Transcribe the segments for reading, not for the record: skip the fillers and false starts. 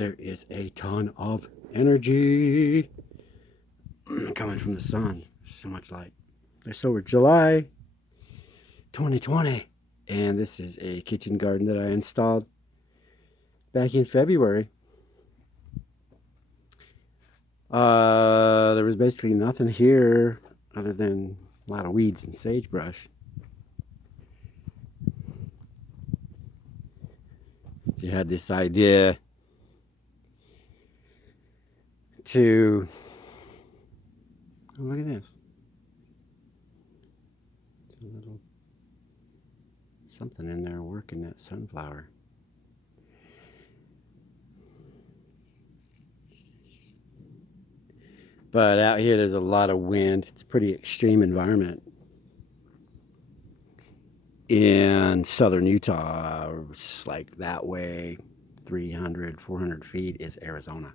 there is a ton of energy coming from the sun. So much light. So we're July 2020, and this is a kitchen garden that I installed back in February. There was basically nothing here other than a lot of weeds and sagebrush. So you had this idea to, oh, look at this. It's a little something in there working that sunflower. But out here there's a lot of wind. It's a pretty extreme environment. In southern Utah, it's like that way, 300, 400 feet is Arizona.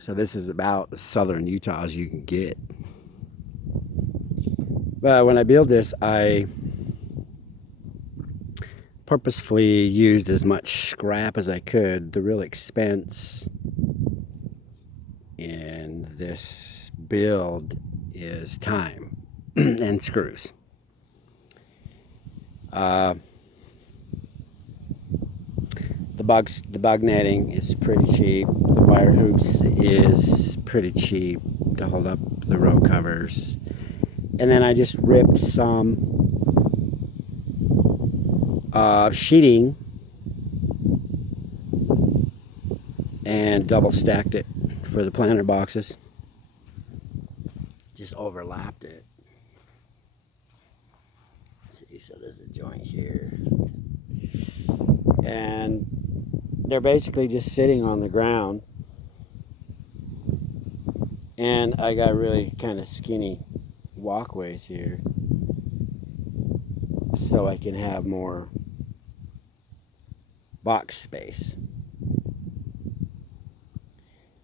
So this is about as southern Utah as you can get. But when I build this, I purposefully used as much scrap as I could. The real expense in this build is time and screws. The bug netting is pretty cheap. The wire hoops is pretty cheap to hold up the row covers. And then I just ripped some sheeting and double stacked it for the planter boxes. Just overlapped it. See, so there's a joint here. And they're basically just sitting on the ground. And I got really kind of skinny walkways here so I can have more box space.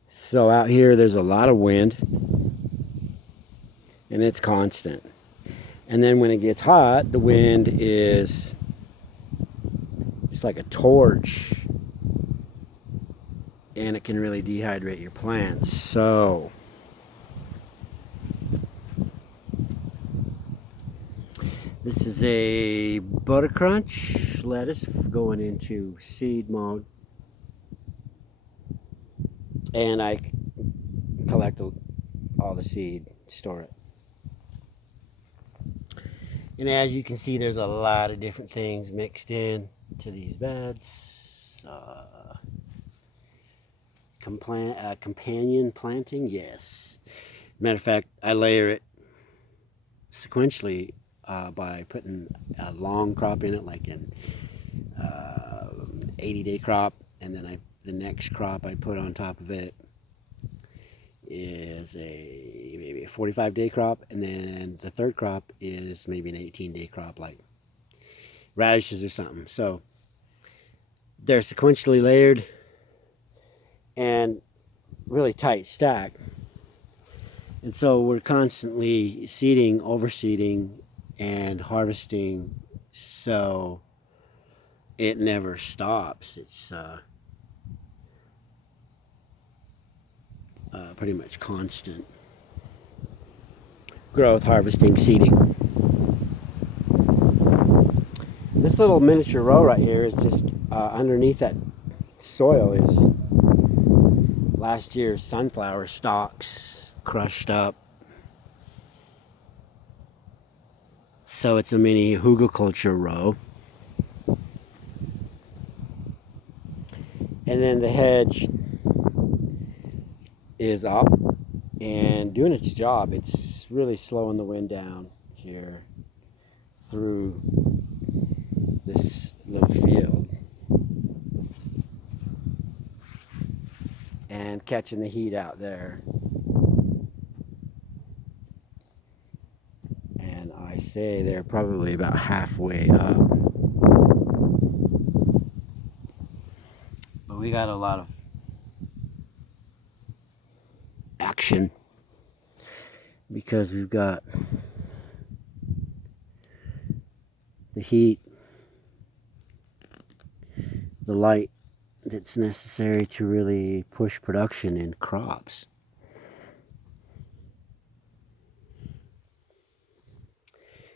So out here there's a lot of wind and it's constant. And then when it gets hot, the wind is just like a torch and it can really dehydrate your plants. So this is a Butter Crunch lettuce going into seed mode. And I collect all the seed, store it. And as you can see, there's a lot of different things mixed in to these beds. Companion planting, yes. Matter of fact, I layer it sequentially by putting a long crop in it, like an 80-day crop, and then the next crop I put on top of it is maybe a 45-day crop, and then the third crop is maybe an 18-day crop, like radishes or something. So they're sequentially layered and really tight stacked. And so we're constantly seeding, overseeding, and harvesting, so it never stops. It's pretty much constant growth, harvesting, seeding. This little miniature row right here is just underneath that soil is last year's sunflower stalks crushed up. So it's a mini hugelkultur row. And then the hedge is up and doing its job. It's really slowing the wind down here through this little field and catching the heat out there. And I say they're probably about halfway up. But we got a lot of action because we've got the heat the light that's necessary to really push production in crops.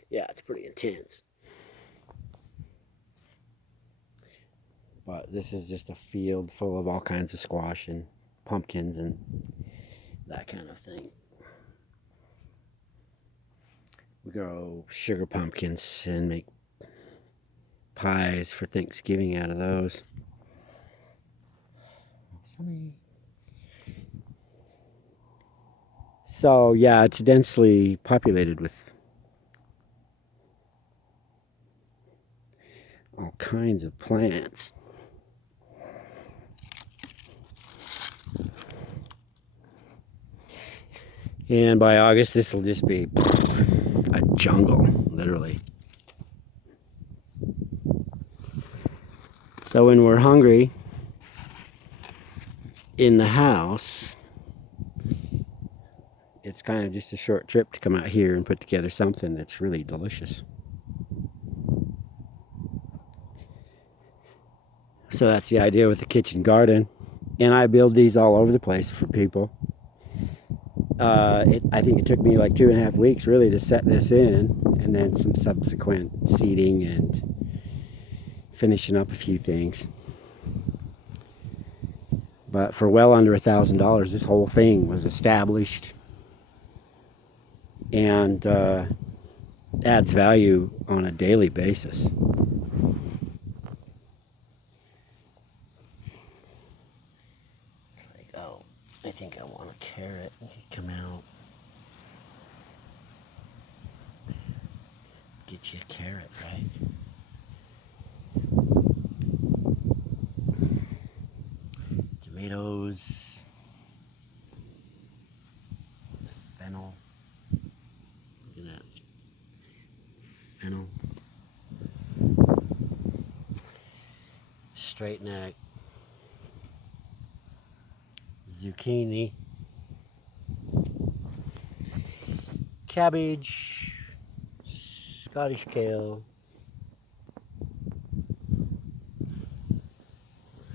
Yeah, it's pretty intense. But this is just a field full of all kinds of squash and pumpkins and that kind of thing. We grow sugar pumpkins and make pies for Thanksgiving out of those. So yeah, it's densely populated with all kinds of plants. And by August, this will just be a jungle, literally. So when we're hungry in the house, it's kind of just a short trip to come out here and put together something that's really delicious. So that's the idea with the kitchen garden. And I build these all over the place for people. I think it took me like 2.5 weeks really to set this in, and then some subsequent seeding and finishing up a few things. But for well under $1,000, this whole thing was established and adds value on a daily basis. It's like, oh, I think I want a carrot. It could come out. Get you a carrot, right? Tomatoes. Fennel. Look at that. Fennel. Straight neck. Zucchini. Cabbage. Scottish kale.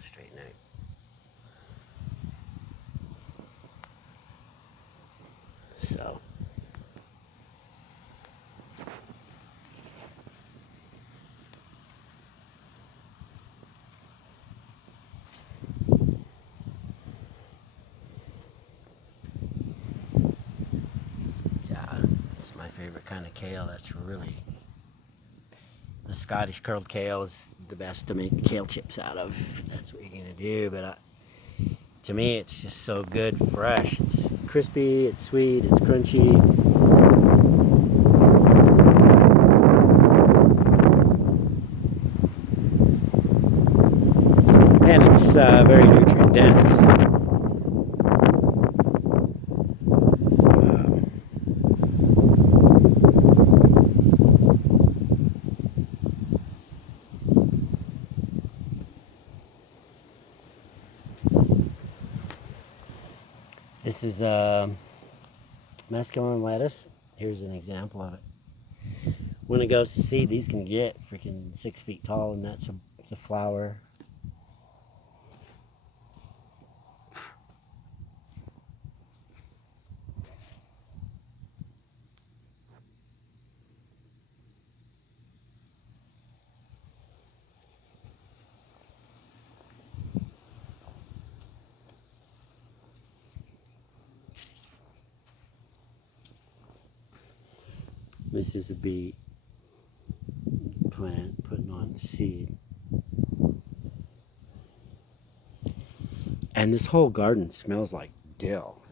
Straight neck. So. Yeah, it's my favorite kind of kale. That's really, the Scottish curled kale is the best to make kale chips out of. If that's what you're gonna do. But to me, it's just so good, fresh. It's crispy. It's sweet. It's crunchy. And it's very nutrient dense. This is mesclun lettuce. Here's an example of it. When it goes to seed, these can get freaking 6 feet tall, and that's the flower. This is a beet plant putting on seed. And this whole garden smells like dill.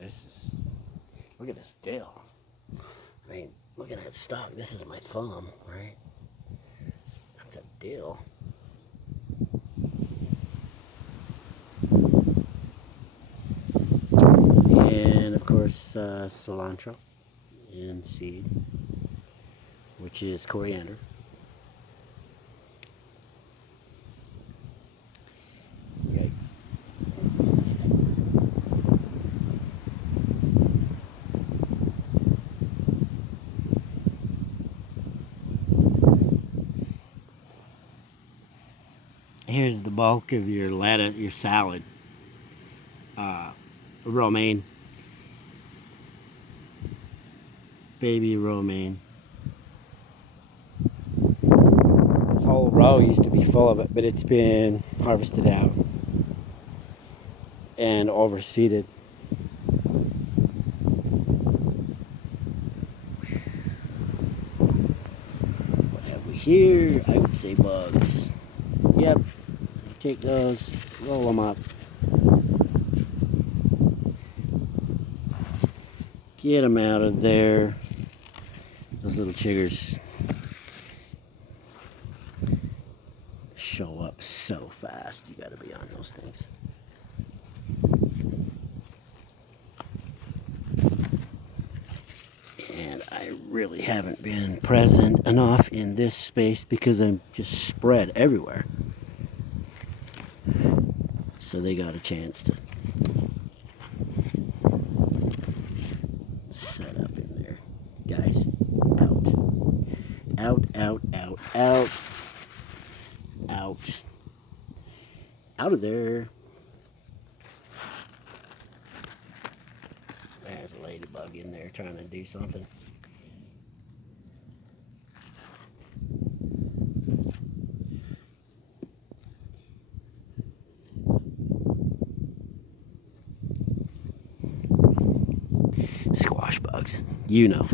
Look at this dill. I mean, look at that stalk. This is my thumb, right? That's a dill. And of course, cilantro and seed, which is coriander. Yikes. Here's the bulk of your lettuce, your salad. Romaine, baby romaine. This whole row used to be full of it, but it's been harvested out and overseeded. What have we here? I would say bugs. Yep, take those, roll them up. Get them out of there. Those little chiggers show up so fast. You gotta be on those things. And I really haven't been present enough in this space because I'm just spread everywhere. So they got a chance to set up in there. Guys, out. Out, out, out, out. Out. Out of there. There's a ladybug in there trying to do something. Squash bugs, you know.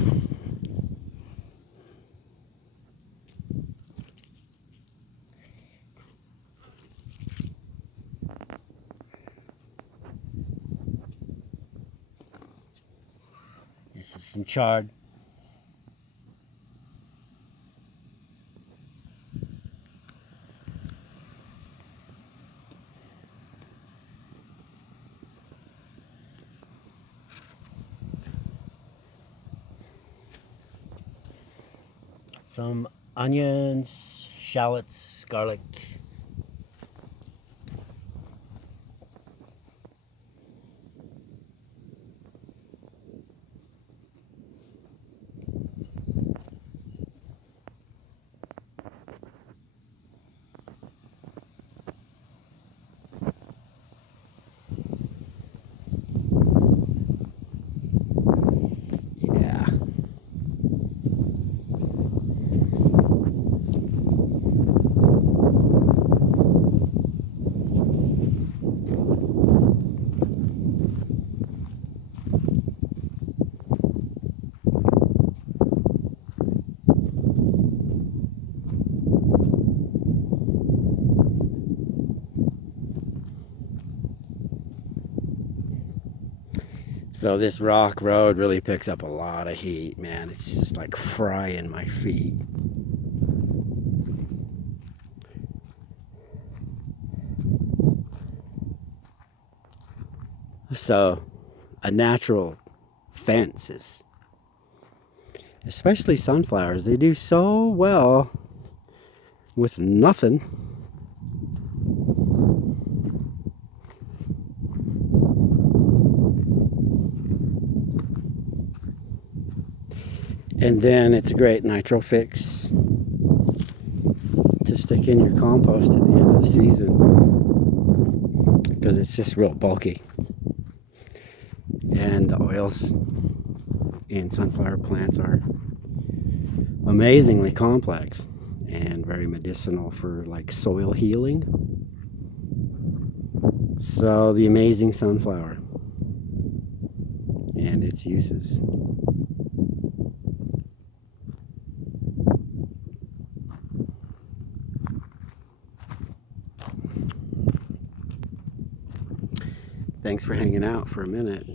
This is some chard. Some onions, shallots, garlic. So this rock road really picks up a lot of heat, man. It's just like frying my feet. So a natural fence is, especially sunflowers, they do so well with nothing. And then it's a great nitro fix to stick in your compost at the end of the season because it's just real bulky. And the oils in sunflower plants are amazingly complex and very medicinal for like soil healing. So the amazing sunflower and its uses. Thanks for hanging out for a minute.